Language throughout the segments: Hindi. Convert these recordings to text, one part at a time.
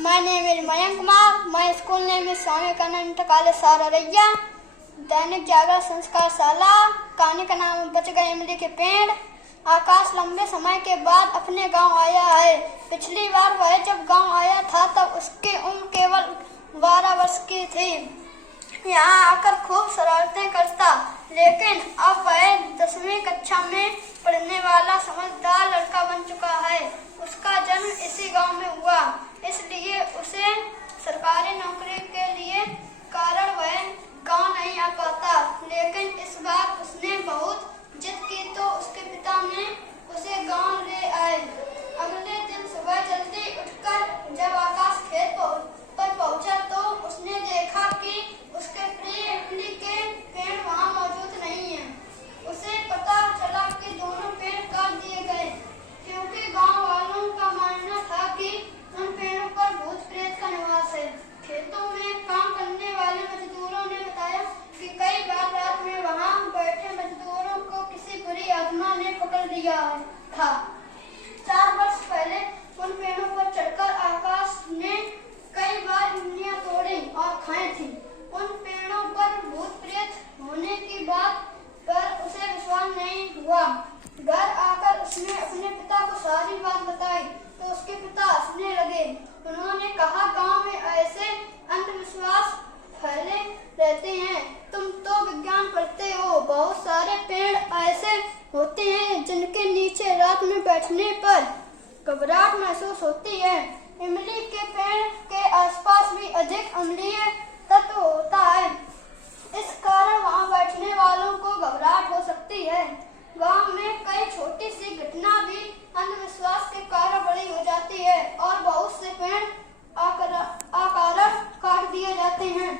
My name is Mayank Kumar. My school name is Swami Vivekanand college Sarraiya. Dainik Jagran संस्कार शाला। कहानी का नाम बच गए इमली के पेड़। आकाश लंबे समय के बाद अपने गांव आया है। पिछली बार वह जब गांव आया था तब उसकी उम्र केवल 12 वर्ष की थी। यहाँ आकर खूब शरारतें करता, लेकिन अब वह 10वीं कक्षा में पढ़ने वाला समझदार लड़का बन चुका है। उसका जन्म इसी गांव में हुआ, इसलिए उसे सरकारी नौकरी के लिए कारण वह गांव नहीं आ पाता। लेकिन इस बार उसने बहुत जिद की तो उसके पिता ने उसे गांव ले आए। अगले दिन सुबह जल्दी उठकर जब आकाश खेत पर पहुंचा तो उसने देखा कि उसके प्रिय इमली के पेड़ वहां मौजूद नहीं है। उसे पता चला कि दोनों पेड़ काट दिए गए, क्योंकि गांव वालों का मानना था कि उन पेड़ों पर भूत प्रेत का निवास है। खेतों में काम करने वाले मजदूरों ने बताया कि कई बार रात में वहां बैठे मजदूरों को किसी बुरी आत्मा ने पकड़ लिया था। 4 वर्ष पहले उन पेड़ों पर चढ़कर आकाश ने कई बार इमलियां तोड़ी और खाई थी। उन पेड़ों पर भूत प्रेत होने की बात पर उसे विश्वास नहीं हुआ। घर आकर उसने अपने पिता को सारी बात बताई तो उसके पिता हंसने लगे। उन्होंने कहा, गांव में ऐसे अंधविश्वास फैले रहते हैं। तुम तो विज्ञान पढ़ते हो। बहुत सारे पेड़ ऐसे होते हैं जिनके नीचे रात में बैठने पर घबराहट महसूस होती है। इमली के पेड़ के आसपास भी अधिक अम्लीय तत्व होता है। इस कारण वहां बैठने वालों को घबराहट हो सकती है। गांव में कई छोटी सी घटना भी अंधविश्वास के कारण बड़ी हो जाती है और बहुत से पेड़ अकारण काट दिए जाते हैं।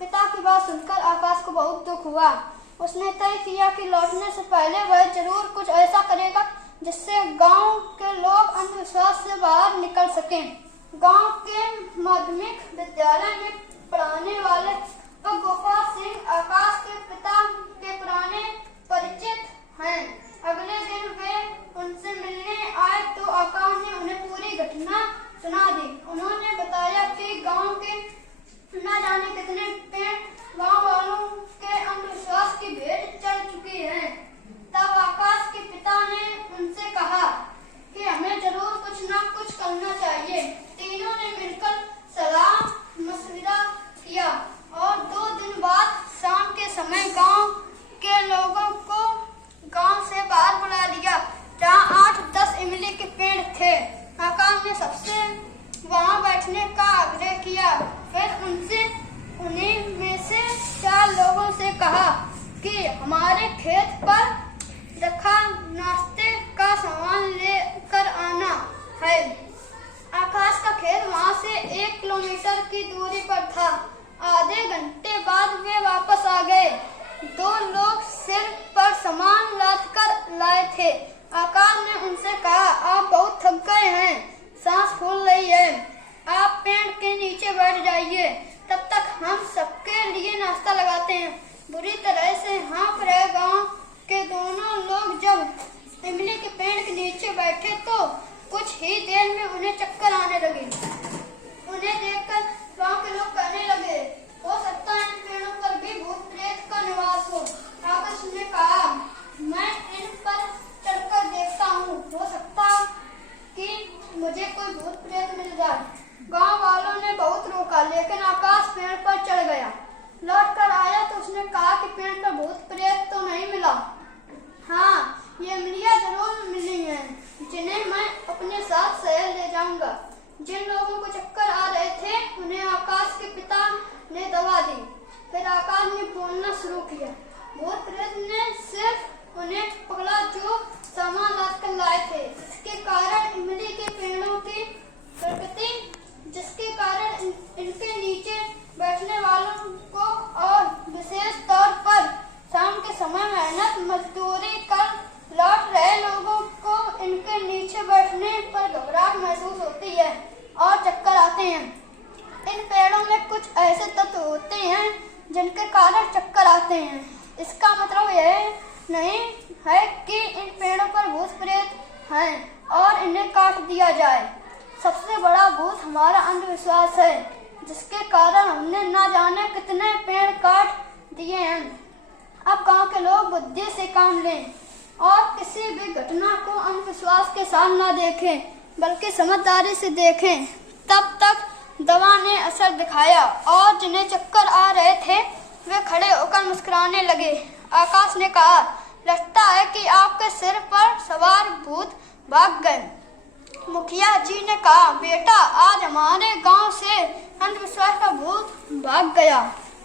पिता की बात सुनकर आकाश को बहुत दुख हुआ। उसने तय किया कि लौटने से पहले वह जरूर कुछ ऐसा करेगा जिससे गांव के लोग अंधविश्वास से बाहर निकल सकें। गांव के माध्यमिक विद्यालय में पढ़ाने वाले गोपाल सिंह आकाश के पिता के पुराने परिचित हैं। अगले दिन वे उनसे मिलने आए तो आकाश ने उन्हें पूरी घटना सुना दी। उन्होंने बताया कि गांव के न जाने कितने पेड़ गांव वालों के अंधविश्वास की भेंट चढ़ चुकी है। तब आकाश के पिता ने उनसे कहा कि हमें जरूर कुछ न कुछ करना चाहिए। तीनों ने मिलकर सलाह मशविरा किया और 2 दिन बाद शाम के समय गांव के लोगों को गांव से बाहर बुला लिया, जहां 8-10 इमली के पेड़ थे। आकाश ने सबसे वहां बैठने का आग्रह किया। फिर उन्हीं में से 4 लोगों से कहा कि हमारे खेत पर रखा नाश्ते का सामान लेकर आना है। आकाश का खेत वहां से 1 किलोमीटर की दूरी पर था। आधे घंटे बाद वे वापस आ गए। 2 लोग सिर पर सामान लाद कर लाए थे। आकाश ने उनसे कहा, आप बहुत थक गए हैं, सांस फूल रही है, आप पेड़ के नीचे बैठ जाइए, तब तक हम सबके लिए नाश्ता लगाते हैं। बुरी तरह से हाँफ रहे गांव के दोनों लोग जब इमली के पेड़ के नीचे बैठे तो कुछ ही देर में उन्हें चक्कर आने लगे। उन्हें देखकर गांव के लोग कहने लगे, हो सकता है इन पेड़ों पर भी भूत प्रेत का निवास हो। आकाश ने कहा, मैं इन पर चढ़कर देखता हूँ, हो सकता कि मुझे कोई भूत प्रेत मिल जाए। गांव वालों ने बहुत रोका, लेकिन आकाश पेड़ पर चढ़ गया। लौट कर आया तो उसने कहा कि पेड़ पर भूत प्रेत तो नहीं मिला। हाँ, ये इमलियां जरूर मिली हैं, जिन्हें मैं अपने साथ शहर ले जाऊंगा। जिन लोगों को चक्कर आ रहे थे उन्हें आकाश के पिता ने दवा दी। फिर आकाश ने बोलना शुरू किया। भूत प्रेत ने सिर्फ उन्हें पकड़ा जो सामान लाद कर लाए थे। इसके कारण इमली के पेड़ों की प्रकृति, जिसके कारण इनके नीचे बैठने वालों को और विशेष तौर पर शाम के समय मेहनत मजदूरी कर लौट रहे लोगों को इनके नीचे बैठने पर घबराहट महसूस होती है और चक्कर आते हैं। इन पेड़ों में कुछ ऐसे तत्व होते हैं जिनके कारण चक्कर आते हैं। इसका मतलब यह नहीं है कि इन पेड़ों पर भूत प्रेत हैं और इन्हें काट दिया जाए। सबसे बड़ा भूत हमारा अंधविश्वास है, जिसके कारण हमने न जाने कितने पेड़ काट दिए हैं। अब गांव के लोग बुद्धि से काम लें और किसी भी घटना को अंधविश्वास के साथ न देखें, बल्कि समझदारी से देखें। तब तक दवा ने असर दिखाया और जिन्हें चक्कर आ रहे थे वे खड़े होकर मुस्कुराने लगे। आकाश ने कहा, लगता है कि आपके सिर पर सवार भूत भाग गए। मुखिया जी ने कहा, बेटा आज हमारे गांव से अंधविश्वास का भूत भाग गया।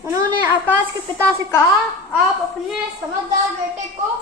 उन्होंने आकाश के पिता से कहा, आप अपने समझदार बेटे को